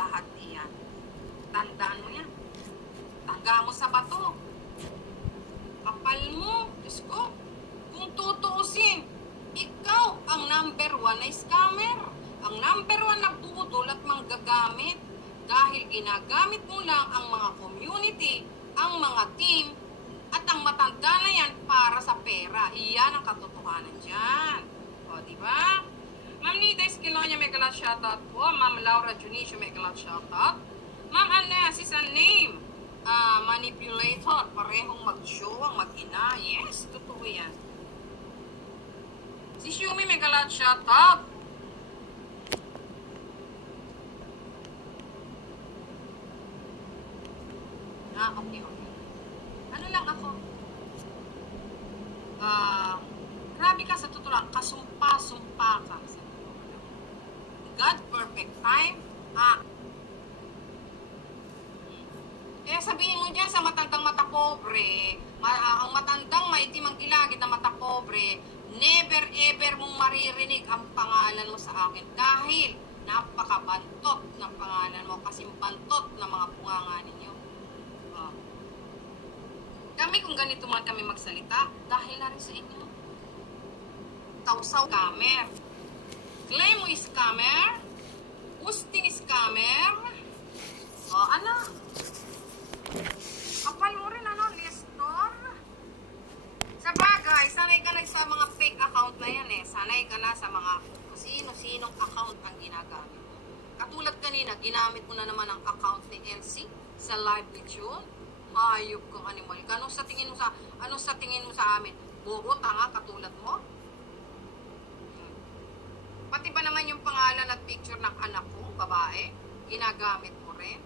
lahat iyan. Tandaan mo yan. Taga mo sa bato. Kapal mo, Diyos ko. Kung tutuusin, ikaw ang number 1 na scammer. Ang number 1 na budol at manggagamit. Dahil ginagamit mo lang ang mga community, ang mga team, at ang matanda na yan para sa pera. Iyan ang katotohanan dyan. O, diba? Ma'am Nita Esquilonia, may galat shoutout po. Ma'am Laura Junicio, may galat shoutout. Ma'am Anna, sis ang name. Manipulator. Parehong mag-show, mag-ina. Yes, totoo yan. Si Shumi, may galat shoutout. Okay. Ano lang ako? Grabe ka sa totoo lang. Kasumpa-sumpa ka. God perfect time. Kaya sabihin mo dyan sa matandang mata pobre, ang matandang maitim ang gilagid na mata pobre, never ever mong maririnig ang pangalan mo sa akin dahil napakabantot ng pangalan mo kasi bantot ng mga bunganga ninyo. Kami kung ganito man kami magsalita, dahil na rin sa inyo. Tausaw scammer. Claim mo scammer. Usting scammer. Ano? Kapal mo rin, Nestor? Sa bagay, sanay ka na sa mga fake account na yan Sanay ka na sa mga sino-sinong account ang ginagamit mo. Katulad kanina, ginamit mo na naman ang account ni LC sa live with June. Hayop kang animal. Ano sa tingin mo sa amin? Bobo, tanga, katulad mo? Pati ba naman yung pangalan at picture ng anak ko, babae, ginagamit mo rin?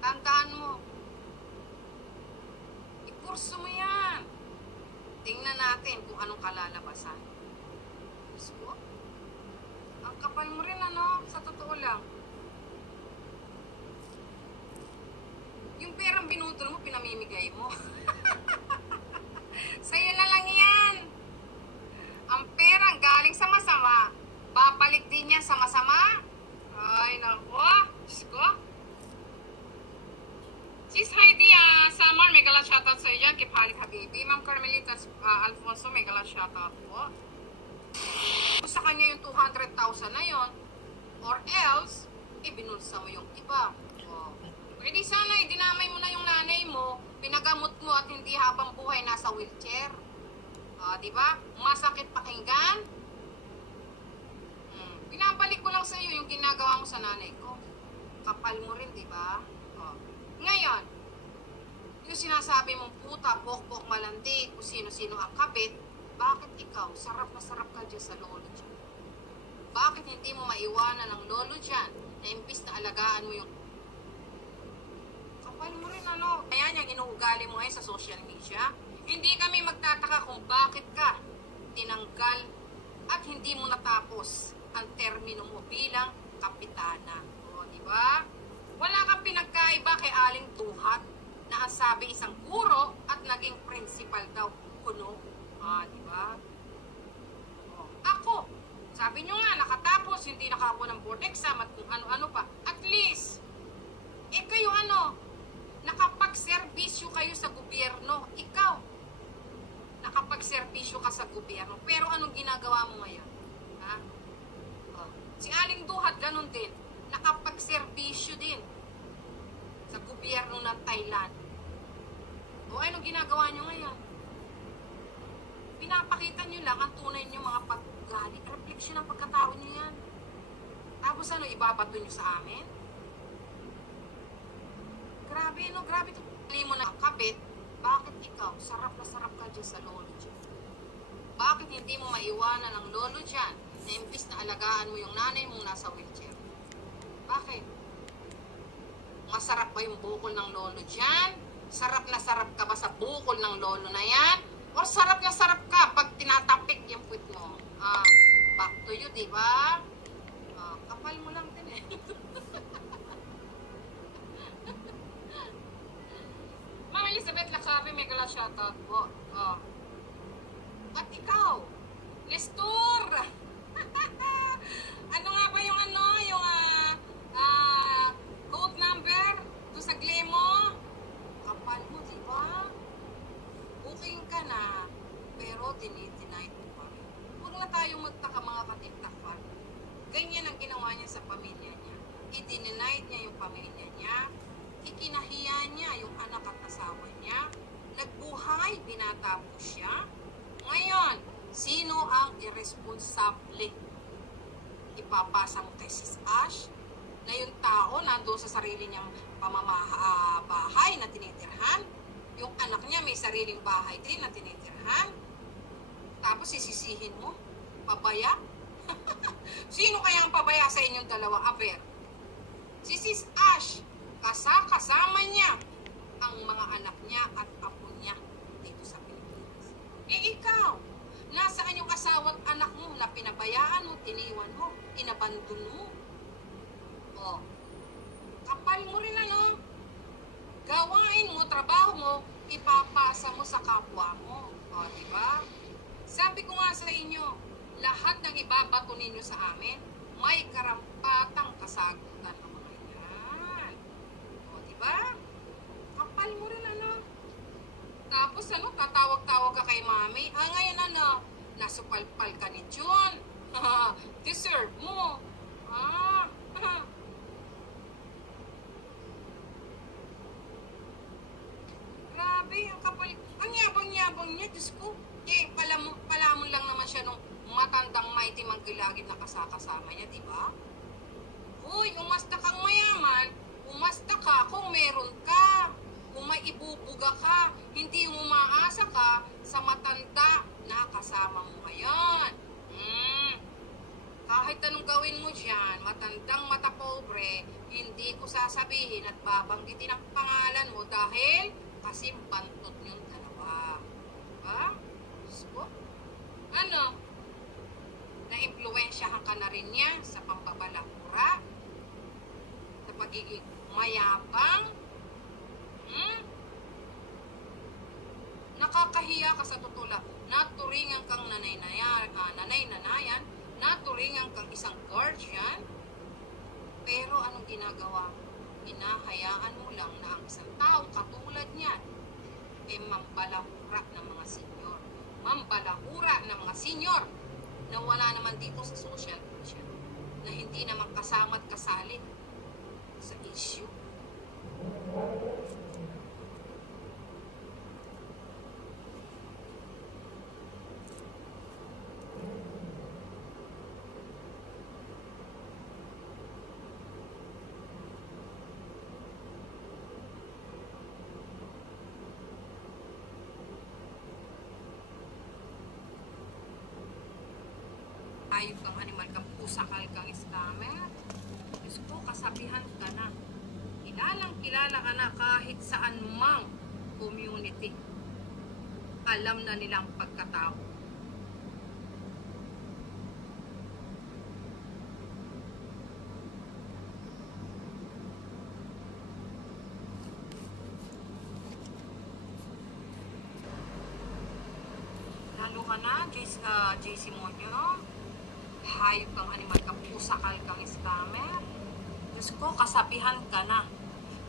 Tandaan mo. Ikurso mo yan. Tingnan natin kung anong kalalabasan. Gusto? Ang kapal mo rin, sa totoo lang. Yung perang binutol mo, pinamimigay mo. Sa'yo na lang yan. Ang perang galing sa masama, babalik din niya sa masama. Ay, naku. Diyos ko. Sis Heidi, Samar, may galat shoutout sa'yo dyan. Kipalik Habibi. Ma'am Carmelita Alfonso, may galat shoutout po. Sa kanya yung 200,000 na yon, or else, ibinulsa mo yung iba. Pwede sana dinamay mo na yung nanay mo, pinagamot mo at hindi habang buhay nasa wheelchair. Diba? Masakit pakinggan. Pinabalik ko lang sa iyo yung ginagawa mo sa nanay ko. Kapal mo rin, diba? Ngayon, yung sinasabi mong puta, pokpok, malandi, kung sino-sino ang kabit, bakit ikaw, sarap na sarap ka dyan sa lolo dyan? Bakit hindi mo maiwanan ang lolo dyan na imbis na alagaan mo yung kapal mo rin, Ayan yung inuugali mo ngayon sa social media. Hindi kami magtataka kung bakit ka tinanggal at hindi mo natapos ang termino mo bilang kapitana. Diba? Wala kang pinagkaiba kay Aling Tuhat na ang sabi isang guro at naging principal daw kuno. Diba? Ako, sabi nyo nga, nakatapos, hindi nakakuha ng board exam at kung ano-ano pa. At least, kayo nakapag-serbisyo kayo sa gobyerno. Ikaw, nakapag-serbisyo ka sa gobyerno. Pero anong ginagawa mo ngayon? Si Aling Duhat, ganun din. Nakapag-serbisyo din sa gobyerno ng Thailand. Anong ginagawa nyo ngayon? Pinapakita nyo lang ang tunay nyo mga pag-ugali. Refleksyon ng pagkatao nyo yan. Tapos ibabato nyo sa amin? Grabe, grabe ito. Pili mo na kabit, bakit ikaw, sarap na sarap ka dyan sa lolo dyan? Bakit hindi mo maiwanan ang lolo dyan na imbis na alagaan mo yung nanay mong nasa wheelchair? Bakit? Masarap ba yung bukol ng lolo dyan? Sarap na sarap ka ba sa bukol ng lolo na yan? Or sarap na sarap ka pag tinatapik yung puwit mo? Back to you, diba? Kapal mo lang din Ma'am Elizabeth Lacabe, may gala shoutout po. At ikaw, Nestor! Ano nga ba yung i-deny niya yung pamilya niya, ikinahiya niya yung anak at asawa niya, nagbuhay, binatapos siya. Ngayon, sino ang irresponsable? Ipapasa mo kay Sis Ash na yung tao nandoon sa sarili niyang bahay na tinitirhan, yung anak niya may sariling bahay din na tinitirhan, tapos sisisihin mo, pabaya? Sino kaya ang pabaya sa inyong dalawa, Aber? Si Sis Ash, kasama niya ang mga anak niya at apo niya dito sa Pilipinas. Ikaw, nasaan yung asawa at anak mo na pinabayaan mo, tiniwan mo, inabandon mo? O, kapal mo rin gawain mo, trabaho mo, ipapasa mo sa kapwa mo. O, diba? Sabi ko nga sa inyo, lahat ng ibabato ninyo sa amin, may karampatang kasagutan ng mga yan. O, diba? Kapal mo rin Tapos tatawag-tawag ka kay mami. Ngayon nasupalpal ka ni Jun. Deserve mo. Grabe, ang kapal. Ang yabang-yabang niya, Diyos ko. Palamon lang naman siya nung matandang mighty manggilagid na kasama niya, di ba? Uy, umasta kang mayaman, umasta ka kung meron ka. Kung may ibubuga ka, hindi umaasa ka sa matanda na kasama mo ngayon. Kahit anong gawin mo dyan, matandang mata pobre, hindi ko sasabihin at babanggitin ang pangalan mo dahil kasi bantot yung dalawa. Diba? So, na-impluensyahan ka na rin niya sa pambabalakura, sa pagiging mayabang. Nakakahiya ka sa tutula. Naturingan kang nanay-nanayan, naturingan kang isang guardian, pero anong ginagawa mo? Hinahayaan mo lang na ang isang taong katulad niyan mambalahura ng mga senyor. Mambalahura ng mga senyor na wala naman dito sa social media, na hindi naman kasama at kasali sa issue. Ayop kang animal, kang pusakal kang scammer. Diyos ko, kasabihan ka na. Kilalang-kilala ka na kahit saan mang community. Alam na nilang pagkatao. Lalo ka na, JC Monyo. Hayop kang animal, kang pusakal kang scammer. Diyos ko, kasabihan ka na.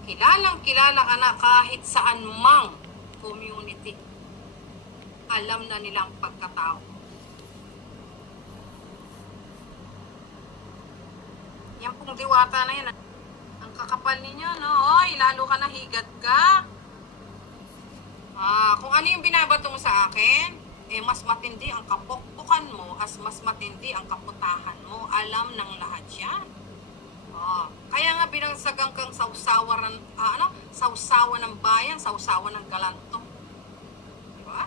Kilalang-kilala ka na kahit saan mang community. Alam na nilang pagkatao. Yan pong diwata na yan. Ang kakapal ninyo, no? Oy, lalo ka na, higad ka. Kung ano yung binabato mo sa akin, mas matindi ang kapukpukan mo, mas matindi ang kaputahan mo. Alam ng lahat yan. Kaya nga binagsagang kang sausawan ng bayan, sausawan ng galanto. Diba?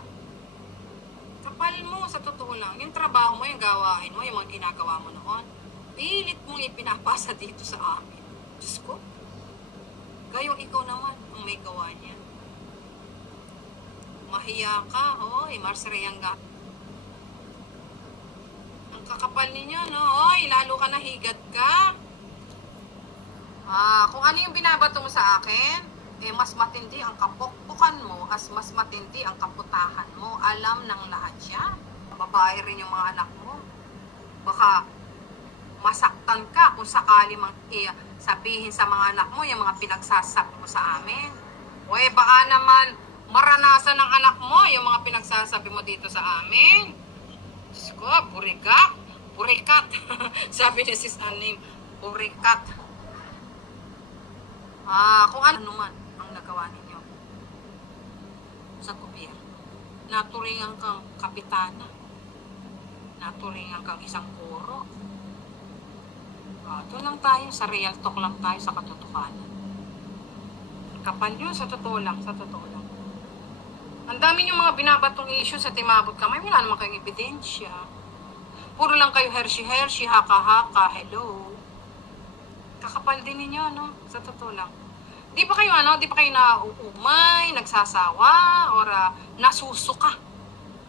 Kapal mo, sa totoo lang. Yung trabaho mo, yung gawain mo, yung mga ginagawa mo noon, pilit mong ipinapasa dito sa amin. Diyos ko, gayong ikaw naman ang may gawa niya. Mahiya ka, hoy, Marsreyang ga. Ang kakapal ninyo, no? Hoy, lalo ka na, higad ka. Kung ano yung binabato mo sa akin, mas matindi ang kapukpukan mo, mas matindi ang kaputahan mo. Alam ng lahat yan. Babae rin yung mga anak mo. Baka masaktan ka kung sakali sabihin sa mga anak mo yung mga pinagsasabi mo sa amin. Hoy, baka naman maranasan ng anak mo yung mga pinagsasabi mo dito sa amin. Diyos ko, burikat. Sabi ni Sis Anim, burikat. Kung ano man ang nagawa ninyo sa gobyerno. Naturingan kang kapitana. Naturingan kang isang kuro. Doon lang tayo, sa real talk lang tayo, sa katotohanan. Kapal yun, sa totoo lang, sa totoo lang. Ang dami yung mga binabatong issue sa Timabot Kamay, wala naman kayong ebidensya. Puro lang kayo hershi-hershi, haka-haka, hello. Kakapal din ninyo, no? Sa totoo lang. Di ba kayo nauumay, nagsasawa, or nasusuka?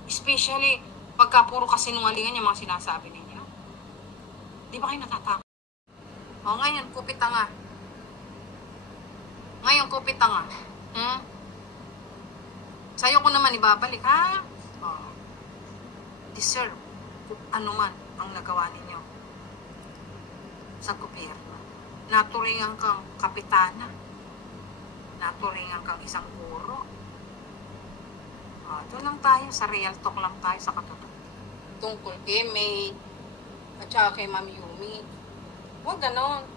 Especially, pagka puro kasinungalingan yung mga sinasabi ninyo. Di ba kayo natatakot? Ngayon, kupit nga. Ngayon, kupit nga. Sa'yo ko naman ibabalik, ha? Deserve kung ano man ang nagawa ninyo sa gobyerno. Naturingan kang kapitana. Naturingan kang isang guro. Doon lang tayo, sa real talk lang tayo, sa katotohanan. Tungkol kay May at saka kay Ma'am Yumi. Huwag ganon.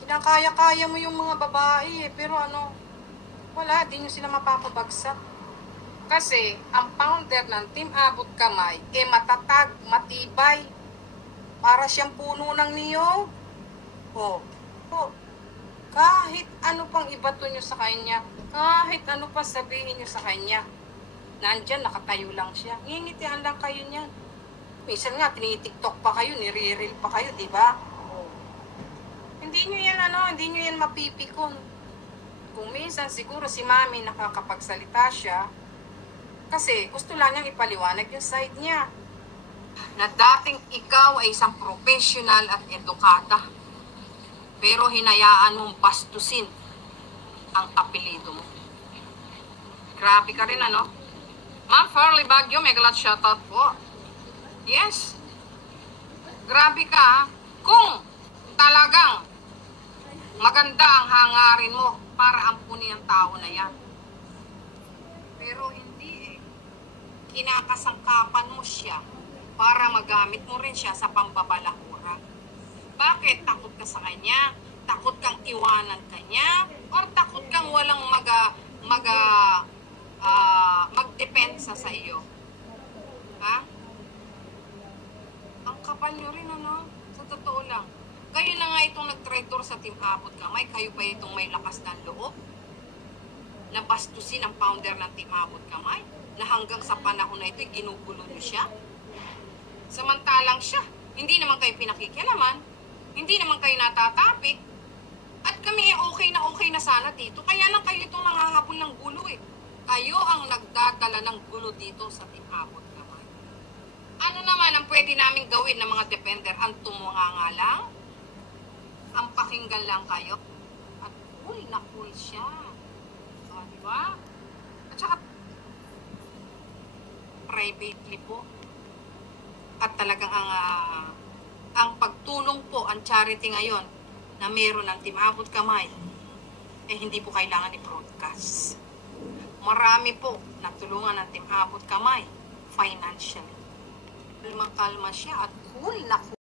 Kinakaya-kaya mo yung mga babae, pero wala, di nyo sila mapapabagsak. Kasi, ang founder ng Team Abot Kamay, matatag, matibay. Para siyang puno ng niyog. Kahit ano pang ibato nyo sa kanya, kahit ano pa sabihin nyo sa kanya, nandyan, nakatayo lang siya. Ngingitian lang kayo niyan. Minsan nga, tinitiktok pa kayo, nire-reel pa kayo, di ba? Hindi nyo yan mapipikon. Kung minsan siguro si Mami nakakapagsalita siya, kasi gusto lang niyang ipaliwanag yung side niya. Na dating ikaw ay isang professional at edukada, pero hinayaan mong bastusin ang apelido mo. Grabe ka rin, Ma'am Farley Baguio, megalat shoutout po. Yes. Grabe ka, kung talagang maganda ang hangarin mo para ampunin ang tao na yan. Pero hindi Kinakasangkapan mo siya para magamit mo rin siya sa pambabalahura. Bakit? Takot ka sa kanya? Takot kang iwanan kanya? Or takot kang walang magdepensa sa iyo? Ha? Ang kapal nyo rin, Sa totoo lang. Kayo na nga itong nag-traitor sa Team Abot Kamay. Kayo pa itong may lakas ng loob na bastusin ang founder ng Team Abot Kamay, na hanggang sa panahon na ito, ginugulo nyo siya. Samantalang siya, hindi naman kayo pinakikialaman, hindi naman kayo natatapik, at kami okay na sana dito. Kaya lang kayo itong nanghahapon ng gulo Kayo ang nagdadala ng gulo dito sa Team Abot Kamay. Ano naman ang pwede namin gawin ng mga defender? Ang tumunganga lang? Ang pakinggan lang kayo? At cool na cool siya. Diba? At saka privately po. At talagang ang pagtulong po, ang charity ngayon na meron ng Team Abot Kamay, hindi po kailangan i-broadcast. Marami po natulungan ng Team Abot Kamay financially. Kalma siya at cool na cool.